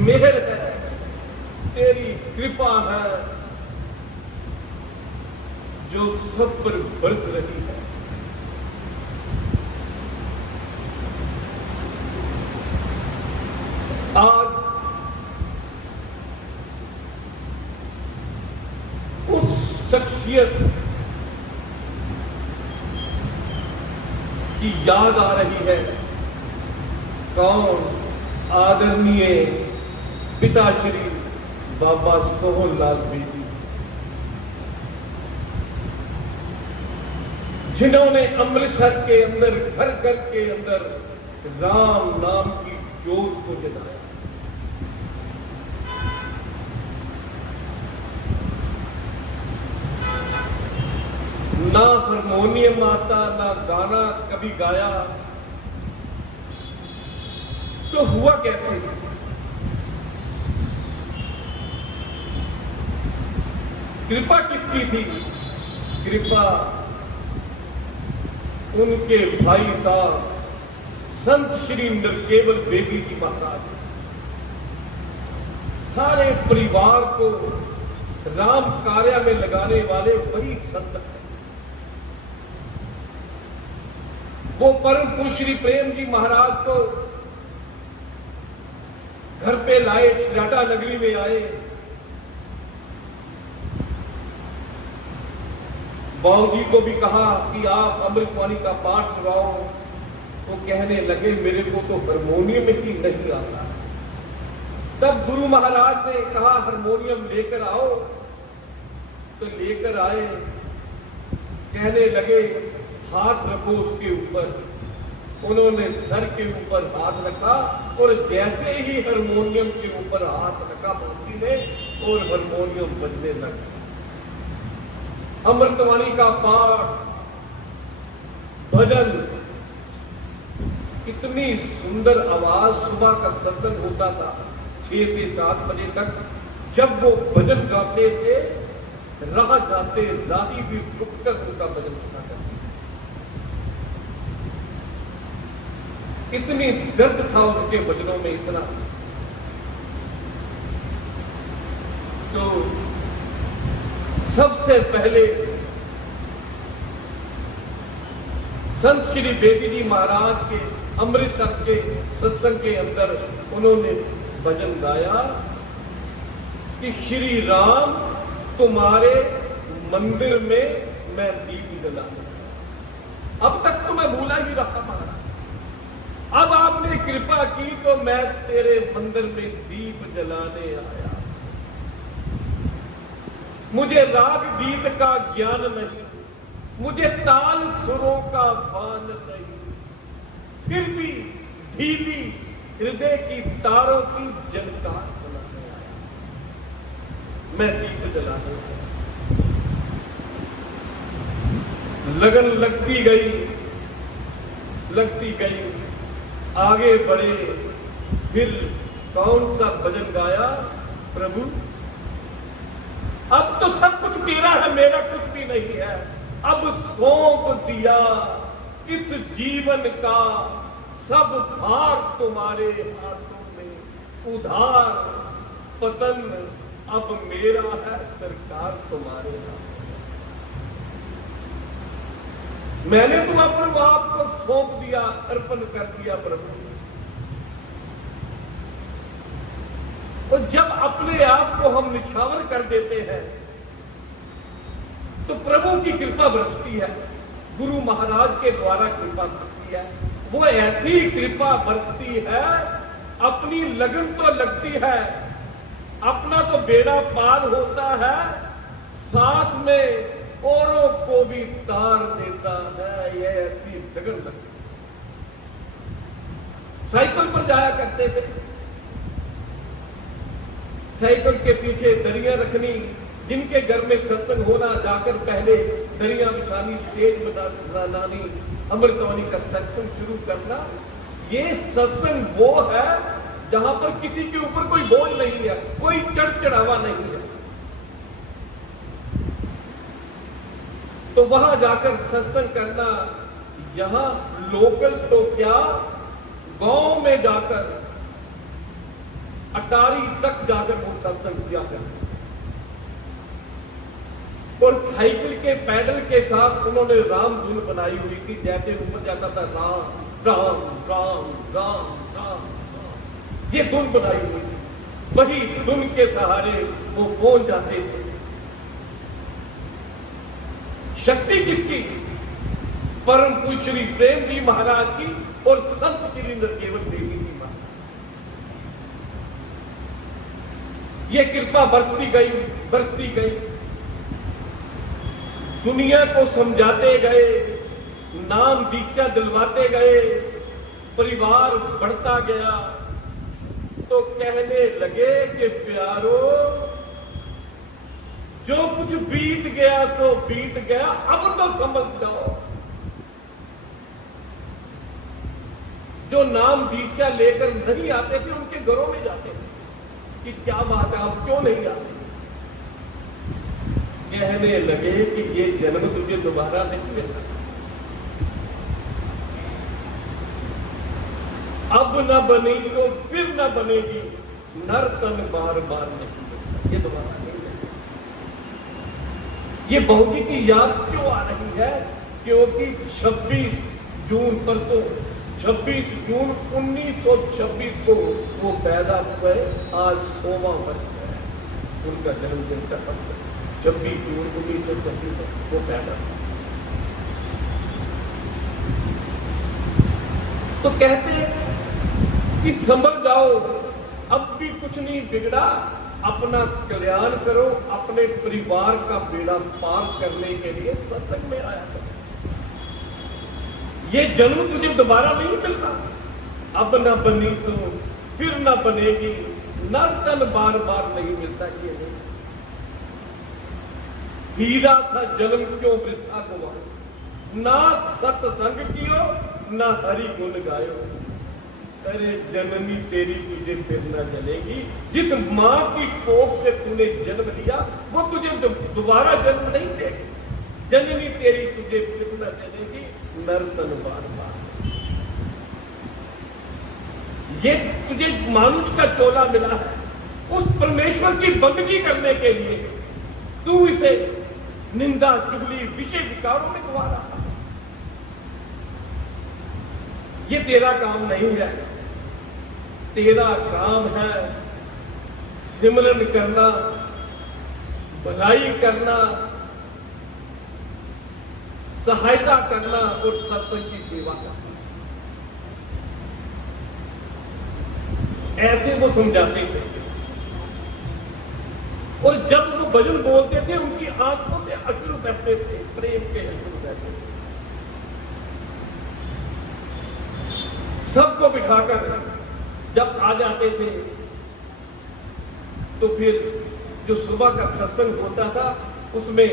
मेहर है, तेरी कृपा है जो सब पर बरस रही है। आज उस शख्सियत की याद आ रही है। कौन? आदरणीय पिता श्री बाबा सोहनलाल बेदी, जिन्होंने अमृतसर के अंदर घर घर के अंदर राम नाम की ज्योत को जगाया। ना हारमोनियम आता, ना गाना कभी गाया, तो हुआ कैसे? कृपा किसकी थी? कृपा उनके भाई साहब संत श्री नरकेवल बेदी जी महाराज, सारे परिवार को राम कार्य में लगाने वाले वही संत हैं। वो परम पूज्य श्री प्रेम जी महाराज को घर पे लाए, छिराटा नगरी में आए। बाबू जी को भी कहा कि आप अमृतवाणी का पाठ कराओ, तो कहने लगे मेरे को तो हारमोनियम ही नहीं आता। तब गुरु महाराज ने कहा हारमोनियम लेकर आओ, तो लेकर आए। कहने लगे हाथ रखो उसके ऊपर। उन्होंने सर के ऊपर हाथ रखा और जैसे ही हारमोनियम के ऊपर हाथ रखा भक्ति ने, और हारमोनियम बजने लगा। अमृतवाणी का पाठ, भजन, इतनी सुंदर आवाज। सुबह का सत्संग होता था 6 से 7 बजे तक। जब वो भजन गाते थे, राह जाते राही भी रुककर उनका भजन सुना करते। इतनी दर्द था उनके भजनों में, इतना। तो सबसे पहले संत श्री बेदी जी महाराज के अमृतसर के सत्संग के अंदर उन्होंने भजन गाया कि श्री राम तुम्हारे मंदिर में मैं दीप जलाऊं। अब तक तो मैं भूला ही रहा महाराज, अब आपने कृपा की तो मैं तेरे मंदिर में दीप जलाने आया। मुझे राग गीत का ज्ञान नहीं, मुझे ताल सुरों का भान नहीं, फिर भी ढीली हृदय की तारों की झनकार सुनाने आया। मैं दीप जलाने आया। लगन लगती गई, आगे बढ़े। फिर कौन सा भजन गाया? प्रभु अब तो सब कुछ तेरा है, मेरा कुछ भी नहीं है। अब सौंप दिया इस जीवन का सब भार तुम्हारे हाथों में। उधार पतन अब मेरा है, सरकार तुम्हारे हाथों में। मैंने तुम अपने आप को सौंप दिया, अर्पण कर दिया प्रभु। और जब अपने आप को हम निछावर कर देते हैं तो प्रभु की कृपा बरसती है, गुरु महाराज के द्वारा कृपा करती है। वो ऐसी कृपा बरसती है, अपनी लगन तो लगती है, अपना तो बेड़ा पार होता है, साथ में औरों को भी तार देता है। ये ऐसी लगन लगती है। साइकिल पर जाया करते थे, साइकिल के पीछे दरिया रखनी, जिनके घर में सत्संग होना जाकर पहले दरिया बिछानी, स्टेज बनानी, अमृतवाणी का सत्संग शुरू करना। ये सत्संग वो है जहां पर किसी के ऊपर कोई बोझ नहीं है, कोई चढ़ चढ़ावा नहीं है। तो वहां जाकर सत्संग करना, यहां लोकल तो क्या, गांव में जाकर अटारी तक जाकर वो सत्संग किया करते थे। और साइकिल के पैडल के साथ उन्होंने राम धुन बनाई हुई थी, जैसे ऊपर जाता था राम राम राम राम राम राम, ये धुन बनाई हुई थी। वही धुन के सहारे वो पहुंच जाते थे। शक्ति किसकी? परम पूज्य श्री प्रेम जी महाराज की और संत श्री नरकेवल देवी जी महाराज। ये कृपा बरसती गई, दुनिया को समझाते गए, नाम दीक्षा दिलवाते गए, परिवार बढ़ता गया। तो कहने लगे कि प्यारो, जो कुछ बीत गया सो बीत गया, अब तो समझ जाओ। जो नाम दीक्षा लेकर नहीं आते थे उनके घरों में जाते थे कि क्या बात है, आप क्यों नहीं आते? कहने लगे कि ये जन्म तुझे दोबारा नहीं मिलना, अब न बनी तो फिर न बनेगी, नर तन बार बार नहीं मिलता, ये दोबारा नहीं मिलता। ये बहुगी की याद क्यों आ रही है? क्योंकि 26 जून परसों 26 जून 1926 को वो पैदा हुए। आज 100वां वर्ष है उनका जन्मदिन का। 26 जून 1926 वो पैदा हुआ। तो कहते कि समझ जाओ, अब भी कुछ नहीं बिगड़ा, अपना कल्याण करो, अपने परिवार का बेड़ा पार करने के लिए सत्संग में आया करो। ये जन्म तुझे दोबारा नहीं मिलना, अब न बनी तो फिर न बनेगी, नर तन बार बार नहीं मिलता। ये नहीं, हीरा सा जन्म क्यों वृथा गवाओ, ना सत्संग कियो ना हरि गुण गायो। अरे जननी तेरी तुझे फिर न जलेगी, जिस मां की कोख से तूने जन्म लिया वो तुझे दोबारा जन्म नहीं देगी। जननी तेरी तुझे फिर न जलेगी, नर तन बार बार। ये तुझे मानुष का चोला मिला है, उस परमेश्वर की बंदगी करने के लिए तू इसे निंदा चुगली विषय विकारों में गवा रहा है। ये तेरा काम नहीं है, तेरा काम है सिमरन करना, भलाई करना, सहायता करना और सत्संग की सेवा करना। ऐसे वो समझाते थे। और जब वो भजन बोलते थे उनकी आंखों से अश्रु बहते थे, प्रेम के अश्रु बहते थे। सबको बिठाकर जब आ जाते थे तो फिर जो सुबह का सत्संग होता था उसमें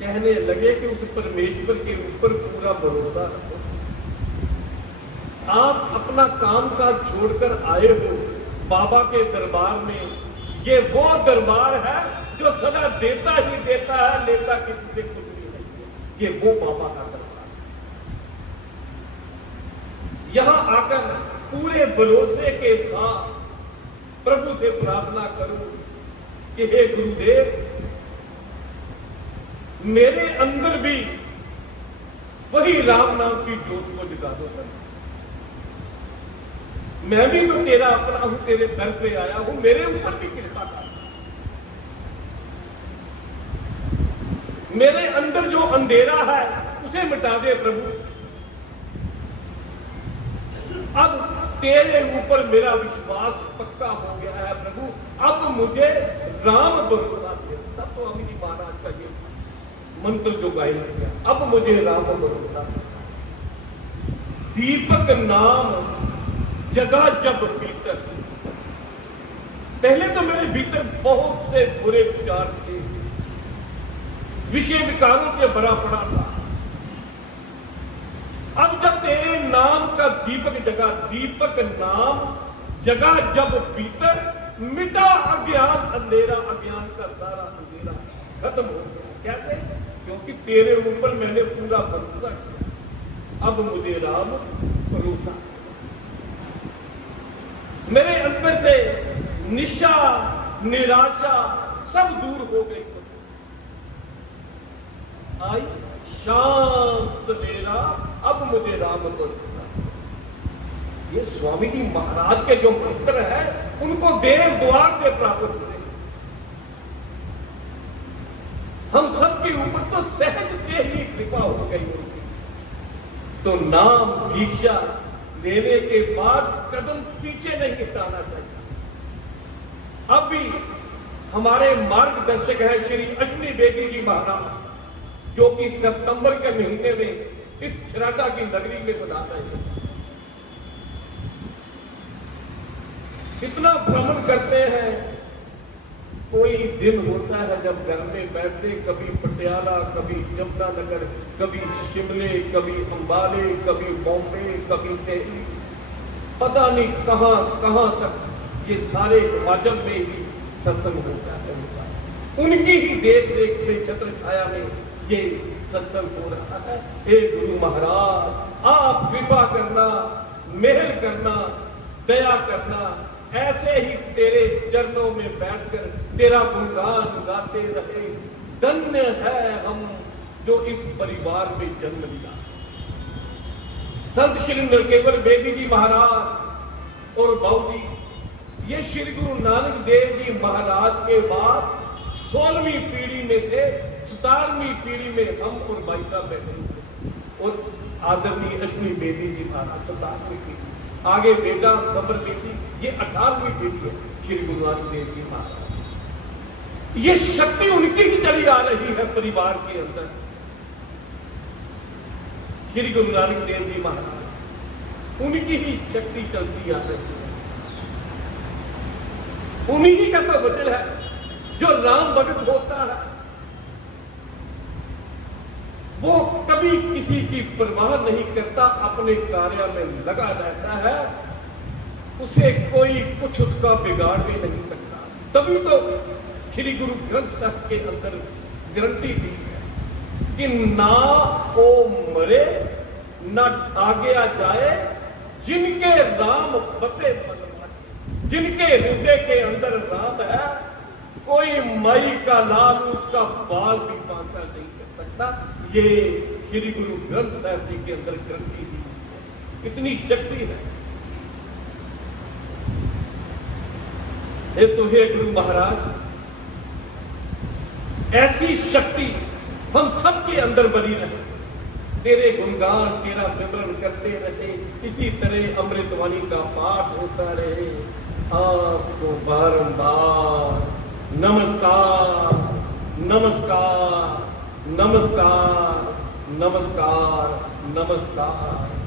कहने लगे कि उस परमेश्वर के ऊपर पूरा भरोसा रखो। आप अपना काम काज छोड़कर आए हो बाबा के दरबार में। ये वो दरबार है जो सदा देता ही देता है, लेता किसी से कुछ भी नहीं है। ये वो बाबा का दरबार है। यहां आकर पूरे भरोसे के साथ प्रभु से प्रार्थना करूं कि हे गुरुदेव, मेरे अंदर भी वही राम नाम की ज्योत को जगा दो। मैं भी तो तेरा अपना हूं, तेरे दर पे आया हूं, मेरे ऊपर भी कृपा कर। मेरे अंदर जो अंधेरा है उसे मिटा दे प्रभु। अब तेरे ऊपर मेरा विश्वास पक्का हो गया है प्रभु, अब मुझे राम भरोसा दे। तब तो अभी महाराज का ये मंत्र जो गायन किया, अब मुझे राम भरोसा दे। दीपक नाम जगा जब भीतर, पहले तो मेरे भीतर बहुत से बुरे विचार थे, विषय विकारों से भरा पड़ा था। अब जब तेरे नाम का दीपक जगा, दीपक नाम जगा जब भीतर, मिटा अज्ञान अंधेरा, अज्ञान का सारा अंधेरा खत्म हो गया। कैसे? क्योंकि तेरे ऊपर मैंने पूरा भरोसा किया। अब मुझे राम भरोसा, मेरे अंदर से निशा निराशा सब दूर हो गई। आई शांत सवेरा, अब मुझे राम को दिखा। ये स्वामी जी महाराज के जो मंत्र है उनको देव द्वार से प्राप्त हुए। हम सबके ऊपर तो सहज से ही कृपा हो गई उनकी। तो नाम दीक्षा लेने के बाद कदम पीछे नहीं हटाना चाहिए। अब भी हमारे मार्गदर्शक है श्री अश्विनी बेदी जी महाराज, जो कि सितंबर के महीने में इस छिराटा की नगरी में बना रहे हैं। इतना भ्रमण करते हैं। कोई दिन होता है जब घर में बैठते, कभी पटियाला, कभी जमुनानगर, कभी शिमले, कभी अंबाले, कभी बॉम्बे, कभी दिल्ली, पता नहीं कहां कहां तक ये सारे हिमाचल में ही सत्संग होता है। उनकी ही देख रेख में, छत्र छाया में ये सत्संग हो रहा है। हे गुरु महाराज, आप कृपा करना, मेहर करना, दया करना, ऐसे ही तेरे चरणों में बैठकर तेरा गुणगान गाते रहे। धन्य है हम जो इस परिवार में जन्म लिया। संत श्री नरकेवर बेदी जी महाराज और बाबू जी, ये श्री गुरु नानक देव जी महाराज के बाद 16वीं पीढ़ी में थे। 17वीं पीढ़ी में हम और भाई साहब बैठे थे और आदरणीय अश्विनी बेदी जी महाराज 17वीं पीढ़ी, आगे बेटा समर बेदी, ये 18वीं पीढ़ी है श्री गुरु नानक देव जी महाराज। ये शक्ति उनकी ही चली आ रही है परिवार के अंदर। श्री गुरु नानक देव जी महाराज, उनकी ही शक्ति चलती आ रही है। उन्हीं का तो वचन है जो राम भगत होता है, वो कभी किसी की परवाह नहीं करता, अपने कार्य में लगा रहता है। उसे कोई कुछ उसका बिगाड़ भी नहीं सकता। तभी तो श्री गुरु ग्रंथ साहब के अंदर गारंटी दी है कि ना को मरे ना ठागया जाए, जिनके राम बसे मन में, जिनके हृदय के अंदर राम है, कोई माई का लाल उसका बाल भी बांधा नहीं कर सकता। ये श्री गुरु ग्रंथ साहब जी के अंदर गारंटी दी है। इतनी शक्ति है। तो हे गुरु महाराज, ऐसी शक्ति हम सबके अंदर बनी रहे। तेरे गुणगान, तेरा सिमरन करते रहे, इसी तरह अमृतवाणी का पाठ होता रहे। आपको बारंबार नमस्कार, नमस्कार, नमस्कार, नमस्कार, नमस्कार।